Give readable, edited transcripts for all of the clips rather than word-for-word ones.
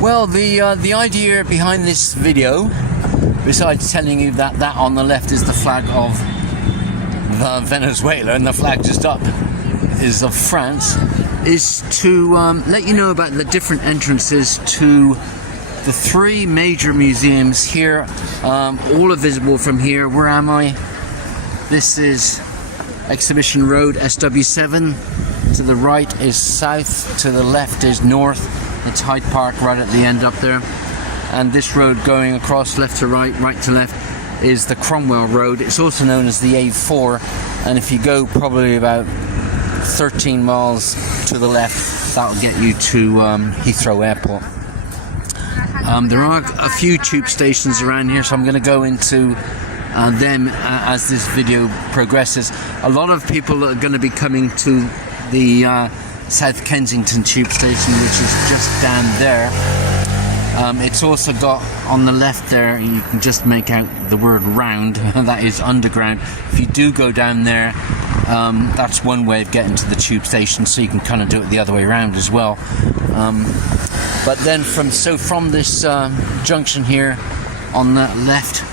Well, the idea behind this video, besides telling you that on the left is the flag of Venezuela and the flag just up is of France, is to let you know about the different entrances to the three major museums here. All are visible from here. Where am I? This is Exhibition Road, SW7. To the right is south, to the left is north. It's Hyde Park right at the end up there. And this road going across left to right, right to left, is the Cromwell Road. It's also known as the A4, and if you go probably about 13 miles to the left, that'll get you to Heathrow Airport. There are a few tube stations around here, so I'm going to go into them as this video progresses. A lot of people are going to be coming to the South Kensington tube station, which is just down there. It's also got on the left there, you can just make out the word round, that is underground. If you do go down there, that's one way of getting to the tube station, so you can kind of do it the other way around as well. But then from this junction here on the left,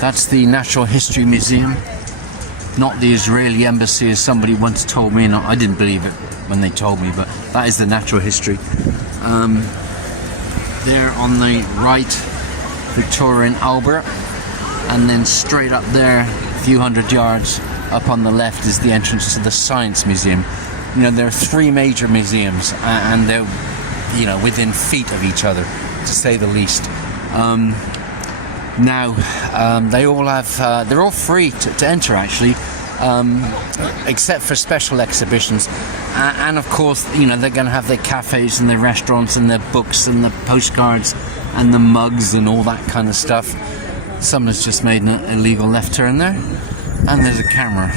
that's the Natural History Museum, not the Israeli Embassy as somebody once told me, and I didn't believe it when they told me, but that is the natural history. There on the right, Victoria and Albert, and then straight up there, a few hundred yards up on the left, is the entrance to the Science Museum. You know, there are three major museums, and they're, you know, within feet of each other, to say the least. They all have, they're all free to enter actually, except for special exhibitions. And of course, you know, they're going to have their cafes and their restaurants and their books and the postcards and the mugs and all that kind of stuff. Someone's just made an illegal left turn there, and there's a camera.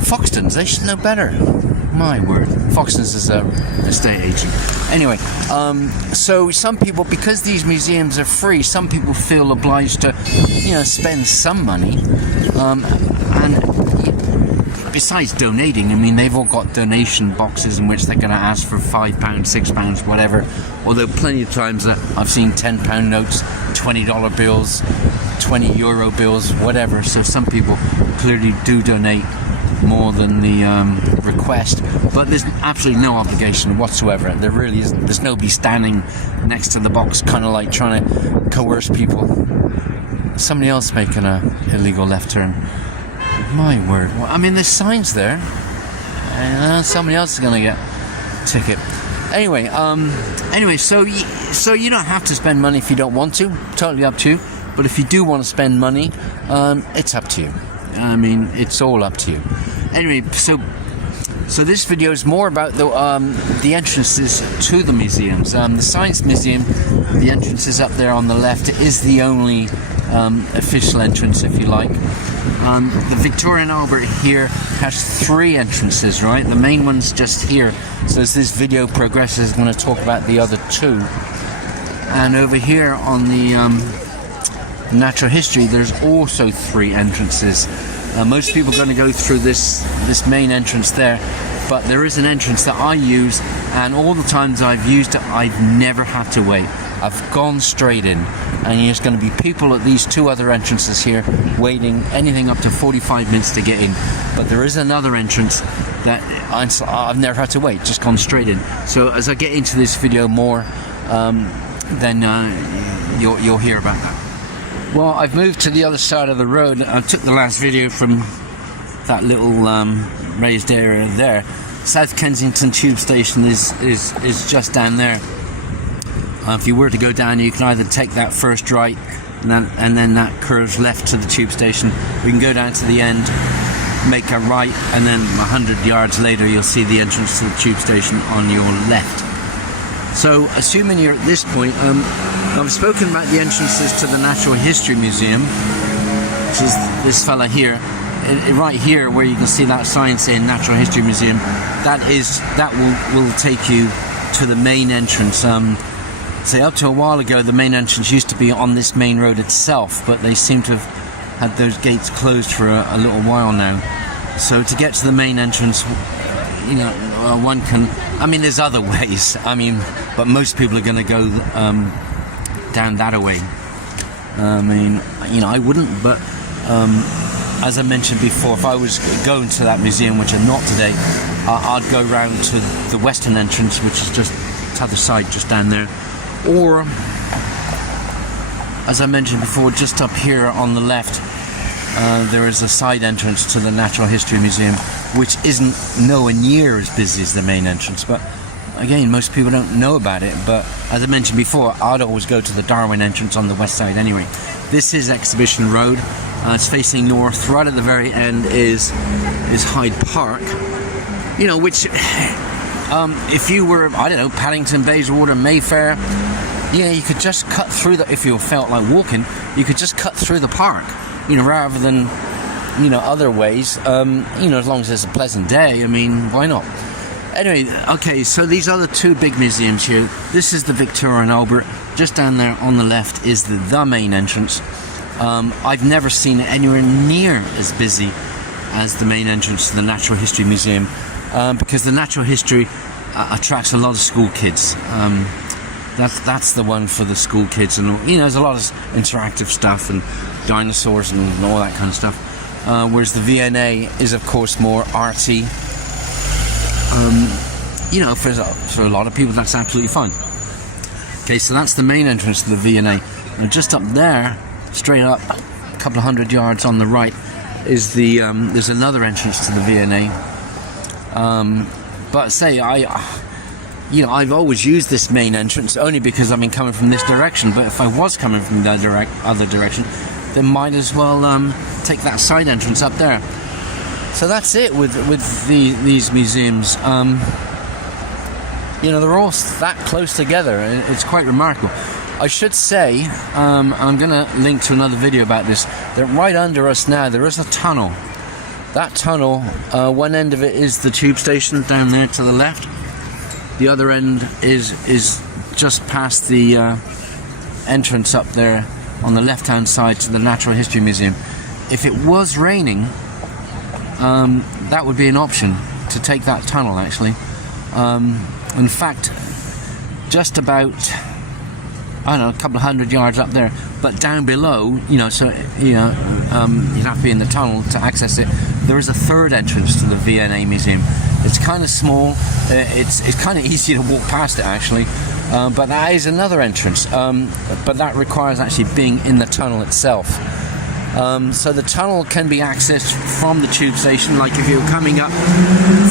Foxtons, they should know better. My word. Foxtons is a estate agent. Anyway, so some people, because these museums are free, some people feel obliged to, you know, spend some money. And besides donating, I mean, they've all got donation boxes in which they're going to ask for £5, £6, whatever. Although plenty of times I've seen £10 notes, $20 bills, €20 bills, whatever. So some people clearly do donate more than the request, but there's absolutely no obligation whatsoever. There really isn't. There's nobody standing next to the box kind of like trying to coerce people. Somebody else making a illegal left turn. My word. Well, I mean, there's signs there, and somebody else is going to get a ticket. Anyway, so you don't have to spend money if you don't want to. Totally up to you. But if you do want to spend money, it's up to you. I mean, it's all up to you. Anyway, so this video is more about the entrances to the museums. The Science Museum, the entrance is up there on the left. It is the only official entrance, if you like. The Victoria and Albert here has three entrances, right? The main one's just here. So as this video progresses, I'm going to talk about the other two. And over here on the Natural History, there's also three entrances. Most people are going to go through this main entrance there, but there is an entrance that I use, and all the times I've used it, I've never had to wait. I've gone straight in, and there's going to be people at these two other entrances here waiting anything up to 45 minutes to get in. But there is another entrance that I've never had to wait, just gone straight in. So as I get into this video more, then you'll hear about that. Well, I've moved to the other side of the road. I took the last video from that little raised area there. South Kensington tube station is just down there. If you were to go down, you can either take that first right and then that curves left to the tube station. We can go down to the end, make a right, and then 100 yards later you'll see the entrance to the tube station on your left. So, assuming you're at this point, I've spoken about the entrances to the Natural History Museum, which is this fella here, right here where you can see that sign saying Natural History Museum. That will take you to the main entrance. Say up to a while ago, the main entrance used to be on this main road itself, but they seem to have had those gates closed for a little while now. So to get to the main entrance, you know, one can. I mean, there's other ways. I mean, but most people are going to go down that way. I mean, you know, I wouldn't, but as I mentioned before, if I was going to that museum, which I'm not today, I'd go round to the western entrance, which is just the other side, just down there, or as I mentioned before, just up here on the left, there is a side entrance to the Natural History Museum, which isn't nowhere near as busy as the main entrance, but again, most people don't know about it. But as I mentioned before, I'd always go to the Darwin entrance on the west side anyway. This is Exhibition Road. It's facing north. Right at the very end is Hyde Park. You know, which if you were, I don't know, Paddington, Bayswater, Mayfair, yeah, you could just cut through the, if you felt like walking, you could just cut through the park, you know, rather than, you know, other ways. You know, as long as it's a pleasant day, I mean, why not? Anyway, okay, so these are the two big museums here. This is the Victoria and Albert. Just down there on the left is the main entrance. I've never seen it anywhere near as busy as the main entrance to the Natural History Museum, because the Natural History attracts a lot of school kids. That's the one for the school kids, and you know, there's a lot of interactive stuff and dinosaurs and all that kind of stuff. Whereas the V&A is, of course, more arty. You know, for a lot of people, that's absolutely fine. Okay, so that's the main entrance to the V&A, and just up there, straight up, a couple of 100 yards on the right, is the there's another entrance to the V&A. But say you know, I've always used this main entrance only because I've been coming from this direction. But if I was coming from the other direction, then might as well take that side entrance up there. So that's it with these museums. You know, they're all that close together. It's quite remarkable. I should say, I'm going to link to another video about this, that right under us now there is a tunnel. That tunnel, one end of it is the tube station down there to the left. The other end is just past the entrance up there on the left-hand side to the Natural History Museum. If it was raining, that would be an option to take that tunnel, actually. In fact, just about, I don't know, a couple of 100 yards up there, but down below, you know, so, you know, you'd have to be in the tunnel to access it. There is a third entrance to the V&A Museum. It's kind of small, it's kind of easy to walk past it, actually, but that is another entrance, but that requires actually being in the tunnel itself. So the tunnel can be accessed from the tube station, like if you're coming up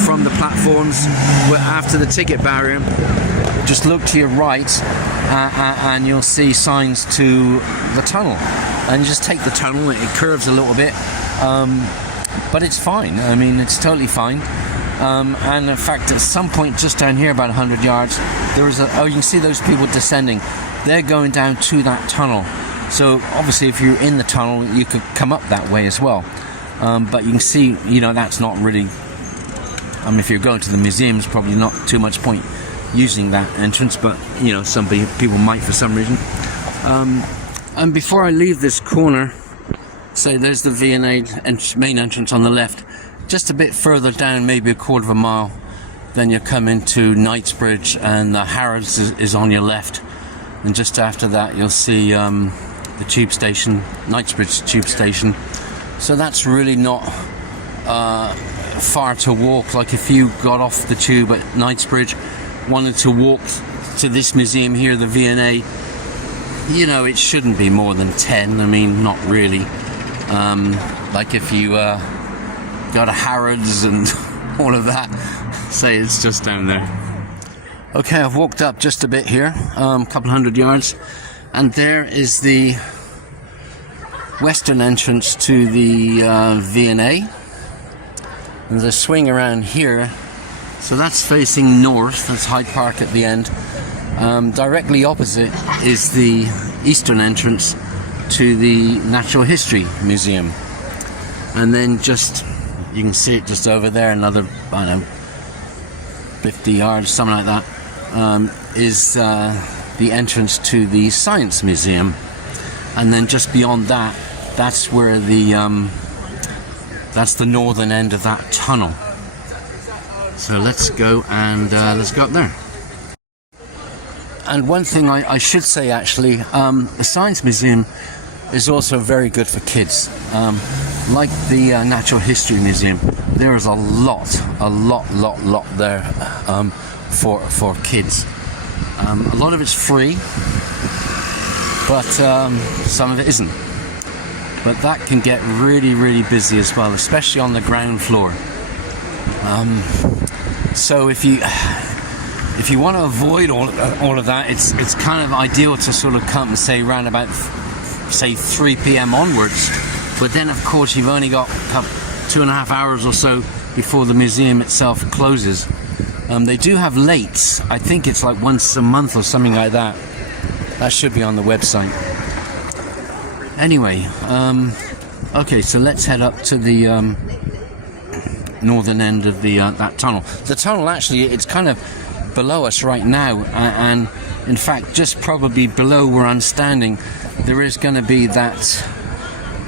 from the platforms after the ticket barrier, just look to your right and you'll see signs to the tunnel, and you just take the tunnel. It curves a little bit, but it's fine. I mean, it's totally fine. And in fact, at some point just down here, about 100 yards, there is you can see those people descending. They're going down to that tunnel. So obviously, if you're in the tunnel, you could come up that way as well. But you can see, you know, that's not really. I mean, if you're going to the museum, it's probably not too much point using that entrance. But you know, some people might for some reason. And before I leave this corner, say there's the V&A main entrance on the left. Just a bit further down, maybe a quarter of a mile, then you come into Knightsbridge, and the Harrod is on your left. And just after that, you'll see the tube station, Knightsbridge tube station. So that's really not far to walk. Like if you got off the tube at Knightsbridge, wanted to walk to this museum here, the V&A, you know, it shouldn't be more than 10. I mean, not really. Like if you go to Harrod's and all of that, say it's just down there. Okay, I've walked up just a bit here, a couple 100 yards, and there is the western entrance to the V&A. There's a swing around here, so that's facing north. That's Hyde Park at the end. Directly opposite is the eastern entrance to the Natural History Museum, and then just, you can see it just over there, another, I don't know, 50 yards, something like that, is the entrance to the Science Museum. And then just beyond that, that's where that's the northern end of that tunnel. So let's go and let's go up there. And one thing I should say, actually, the Science Museum is also very good for kids. Like the Natural History Museum, there is a lot there for kids. A lot of it's free, but some of it isn't. But that can get really busy as well, especially on the ground floor. So if you want to avoid all of that, it's kind of ideal to sort of come, say, around about, say, 3 p.m. onwards. But then, of course, you've only got 2.5 hours or so before the museum itself closes. They do have lates. I think it's like once a month or something like that. That should be on the website. Anyway, okay, so let's head up to the northern end of the that tunnel. The tunnel, actually, it's kind of below us right now, and in fact, just probably below where I'm standing, there is going to be that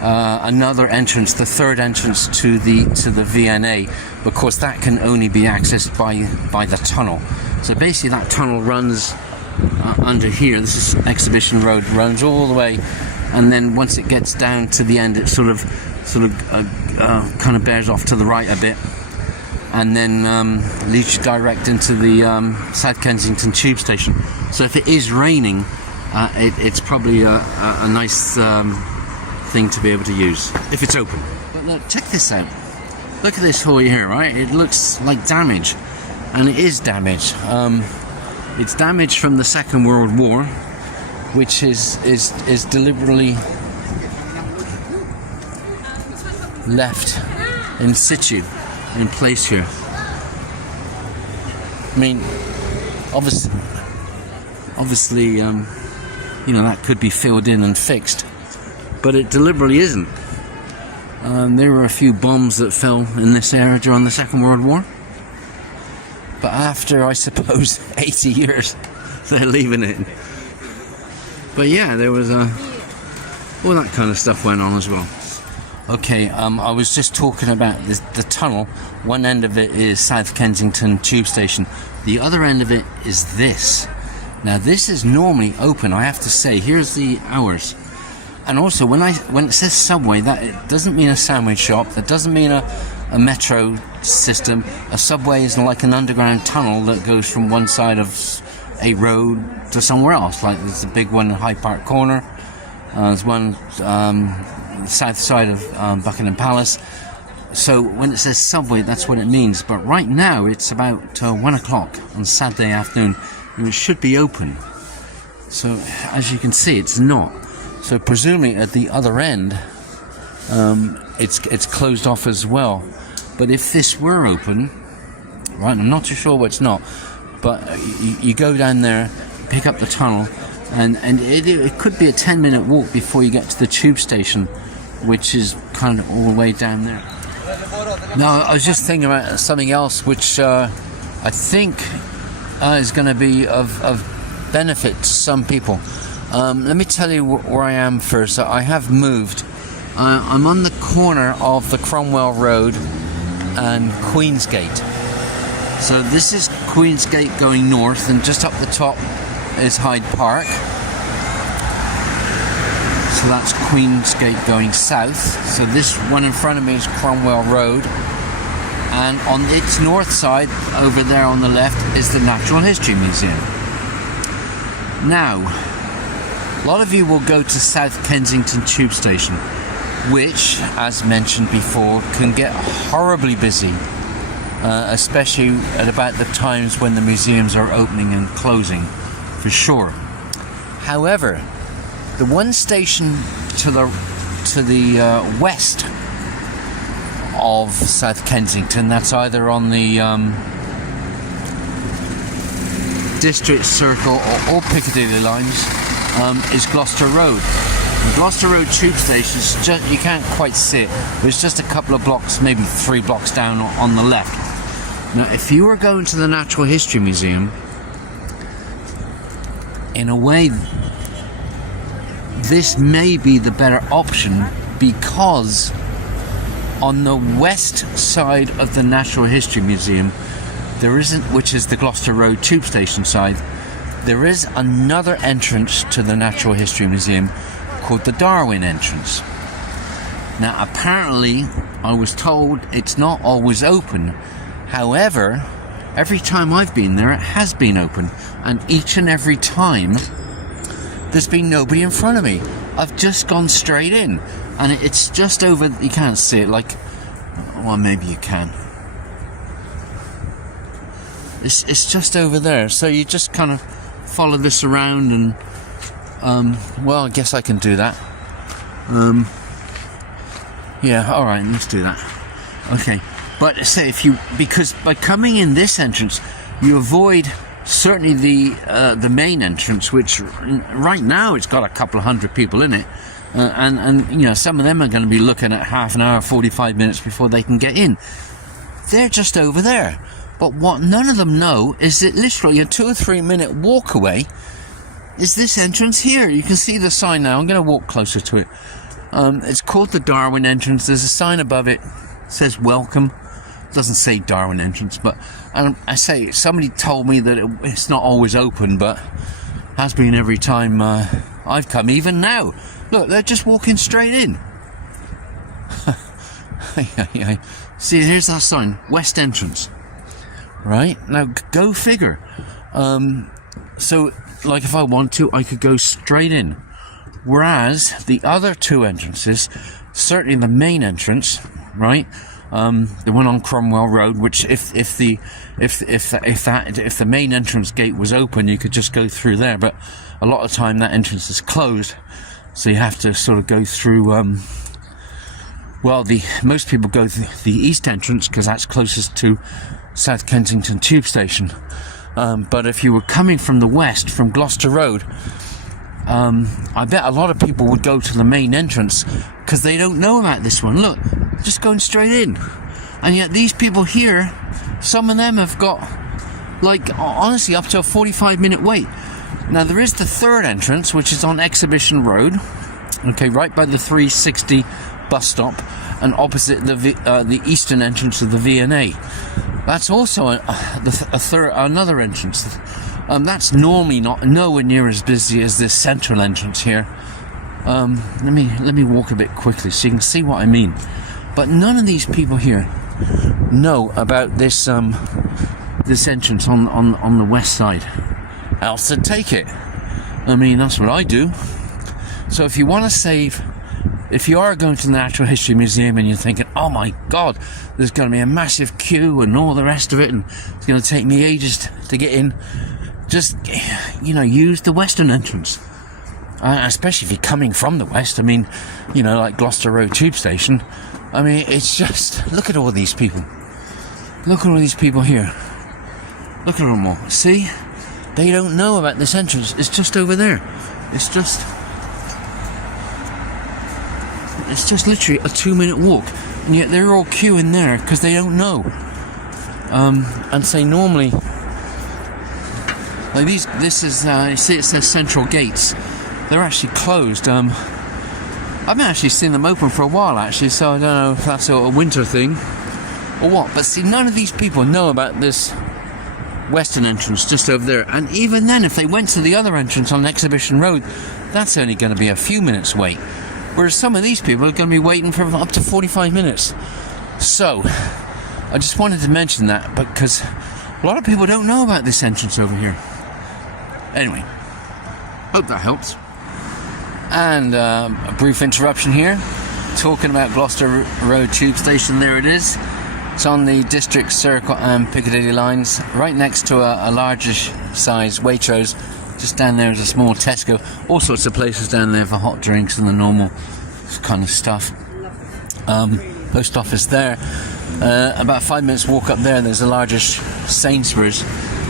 another entrance, the third entrance to the V&A. Of course, that can only be accessed by the tunnel. So basically, that tunnel runs under here. This is Exhibition Road, runs all the way, and then once it gets down to the end, it sort of kind of bears off to the right a bit, and then leads you direct into the South Kensington tube station. So if it is raining, it's probably a nice thing to be able to use if it's open. But look, check this out. Look at this hole here, right? It looks like damage, and it is damage. It's damage from the Second World War, which is deliberately left in situ, in place here. I mean, obviously, you know, that could be filled in and fixed, but it deliberately isn't. There were a few bombs that fell in this area during the Second World War, but after, I suppose, 80 years, they're leaving it. But yeah, there was all that kind of stuff went on as well. Okay, I was just talking about the tunnel. One end of it is South Kensington tube station. The other end of it is this. Now, this is normally open, I have to say. Here's the hours. And also, when it says subway, that it doesn't mean a sandwich shop. That doesn't mean a metro system. A subway is like an underground tunnel that goes from one side of a road to somewhere else. Like there's a big one in Hyde Park Corner. There's one the south side of Buckingham Palace. So when it says subway, that's what it means. But right now, it's about 1 o'clock on Saturday afternoon, and it should be open. So as you can see, it's not. So presumably at the other end, it's closed off as well. But if this were open, right, I'm not too sure why it's not, but you go down there, pick up the tunnel, and it could be a 10-minute walk before you get to the tube station, which is kind of all the way down there. Now, I was just thinking about something else, which I think is going to be of benefit to some people. Let me tell you where I am first. I have moved. I'm on the corner of the Cromwell Road and Queensgate. So this is Queensgate going north, and just up the top is Hyde Park. So that's Queensgate going south. So this one in front of me is Cromwell Road, and on its north side, over there on the left, is the Natural History Museum. Now, a lot of you will go to South Kensington tube station, which, as mentioned before, can get horribly busy, especially at about the times when the museums are opening and closing, for sure. However, the one station to the west of South Kensington, that's either on the District Circle or Piccadilly lines, is Gloucester Road. The Gloucester Road tube station is just, you can't quite see it, but it's just a couple of blocks, maybe 3 blocks down on the left. Now, if you were going to the Natural History Museum, in a way, this may be the better option, because on the west side of the Natural History Museum, there isn't, which is the Gloucester Road tube station side, there is another entrance to the Natural History Museum called the Darwin entrance. Now apparently I was told it's not always open. However, every time I've been there it has been open, and each and every time there's been nobody in front of me. I've just gone straight in, and it's just over, you can't see it, like, well maybe you can. It's just over there, so you just kind of follow this around and well, I guess I can do that. Yeah, alright, let's do that. Okay, but say because by coming in this entrance, you avoid certainly the main entrance, which right now it's got a couple of hundred people in it, and you know, some of them are going to be looking at half an hour, 45 minutes before they can get in. They're just over there. But what none of them know is that literally a 2 or 3 minute walk away is this entrance here. You can see the sign now. I'm going to walk closer to it. It's called the Darwin entrance. There's a sign above it. It says welcome. It doesn't say Darwin entrance, but I say somebody told me that it's not always open, but has been every time I've come. Even now, look, they're just walking straight in. See, here's that sign, West Entrance. Right, now go figure. So like if I want to, I could go straight in, whereas the other two entrances, certainly the main entrance, right, the one on Cromwell Road, which if the main entrance gate was open, you could just go through there, but a lot of time that entrance is closed, so you have to sort of go through well, most people go to the east entrance because that's closest to South Kensington tube station. But if you were coming from the west, from Gloucester Road, I bet a lot of people would go to the main entrance because they don't know about this one. Look, just going straight in. And yet these people here, some of them have got, like, honestly, up to a 45-minute wait. Now, there is the third entrance, which is on Exhibition Road, okay, right by the 360 bus stop, and opposite the eastern entrance of the V&A. That's also another entrance. That's normally nowhere near as busy as this central entrance here. Let me walk a bit quickly so you can see what I mean. But none of these people here know about this this entrance on the west side. Else they'd take it. I mean, that's what I do. So if you want to save, if you are going to the Natural History Museum and you're thinking, oh my god, there's going to be a massive queue and all the rest of it, and it's going to take me ages to get in, just, you know, use the western entrance. Especially if you're coming from the west. I mean, you know, like Gloucester Road tube station. I mean, it's just, look at all these people. Look at all these people here. Look at them all. See? They don't know about this entrance. It's just over there. It's just literally a 2-minute walk, and yet they're all queuing there because they don't know. And say normally, like this is you see it says Central Gates. They're actually closed. I haven't actually seen them open for a while actually, so I don't know if that's a winter thing or what. But see, none of these people know about this western entrance just over there, and even then, if they went to the other entrance on Exhibition Road, that's only going to be a few minutes wait. Whereas some of these people are going to be waiting for up to 45 minutes. So, I just wanted to mention that because a lot of people don't know about this entrance over here. Anyway, hope that helps. And a brief interruption here. Talking about Gloucester Road tube station, there it is. It's on the District Circle and Piccadilly lines, right next to a largish size Waitrose. Just down there is a small Tesco. All sorts of places down there for hot drinks and the normal kind of stuff. Post office there. About 5 minutes walk up there's a largish Sainsbury's.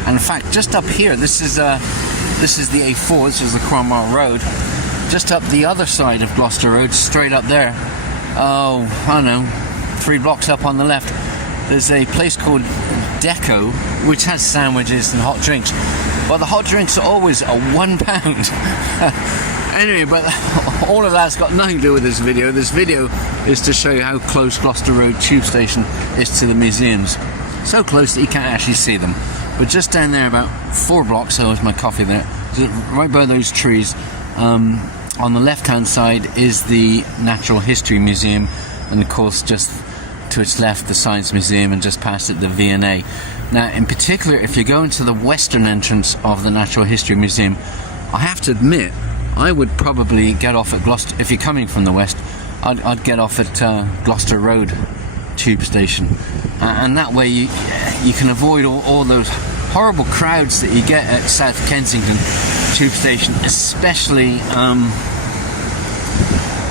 And in fact, just up here, this is the A4. This is the Cromwell Road. Just up the other side of Gloucester Road, straight up there. Oh, I don't know, 3 blocks up on the left. There's a place called Deco, which has sandwiches and hot drinks. Well, the hot drinks are always £1. Anyway, but all of that's got nothing to do with this video. This video is to show you how close Gloucester Road tube station is to the museums. so close that you can't actually see them. But just down there, about 4 blocks, so is my coffee there, right by those trees, on the left-hand side is the Natural History Museum, and of course just to its left the Science Museum, and just past it the V&A. Now, in particular, if you're going to the western entrance of the Natural History Museum, I have to admit, I would probably get off at Gloucester. If you're coming from the west, I'd get off at Gloucester Road tube station, and that way you can avoid all those horrible crowds that you get at South Kensington tube station, especially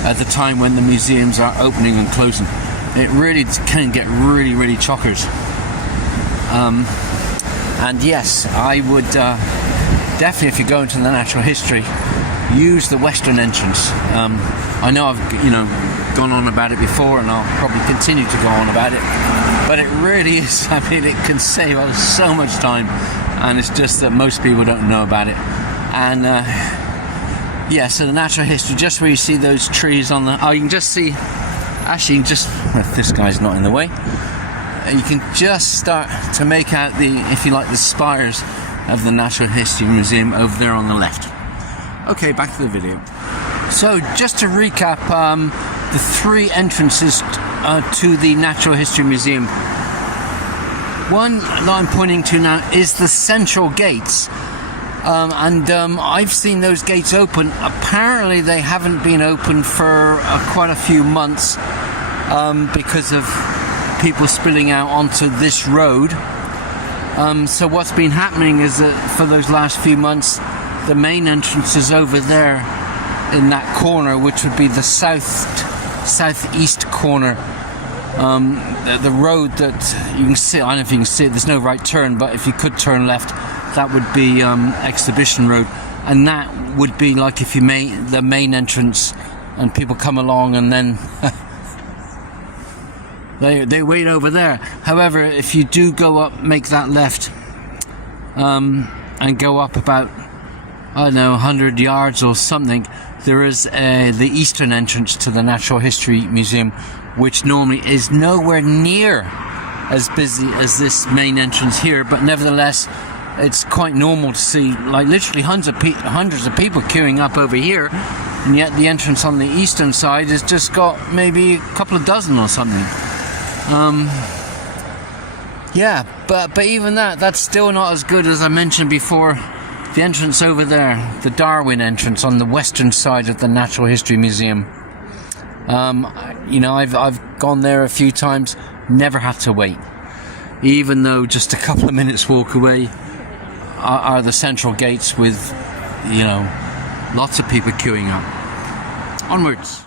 at the time when the museums are opening and closing. It really can get really chockers. And yes, I would definitely, if you're going to the Natural History, use the western entrance. I know I've gone on about it before, and I'll probably continue to go on about it, but it really is, I mean, it can save us so much time, and it's just that most people don't know about it. And yeah, so the Natural History, just where you see those trees on the, you can just see, actually you can just, if this guy's not in the way, you can just start to make out the, if you like, the spires of the Natural History Museum over there on the left. Okay, back to the video. So just to recap, the 3 entrances to the Natural History Museum. One that I'm pointing to now is the central gates, and I've seen those gates open. Apparently they haven't been open for quite a few months because of people spilling out onto this road. So what's been happening is that for those last few months, the main entrance is over there in that corner, which would be the southeast corner. The road that you can see, I don't know if you can see it, there's no right turn, but if you could turn left, that would be Exhibition Road, and that would be like if you made the main entrance and people come along and then they wait over there. However, if you do go up, make that left, and go up about, I don't know, 100 yards or something, there is the eastern entrance to the Natural History Museum, which normally is nowhere near as busy as this main entrance here, but nevertheless it's quite normal to see, like, literally hundreds of people queuing up over here, and yet the entrance on the eastern side has just got maybe a couple of dozen or something. Yeah, but even that's still not as good as I mentioned before. The entrance over there, the Darwin entrance on the western side of the Natural History Museum. I've gone there a few times, never had to wait. Even though just a couple of minutes walk away are the central gates with, lots of people queuing up. Onwards.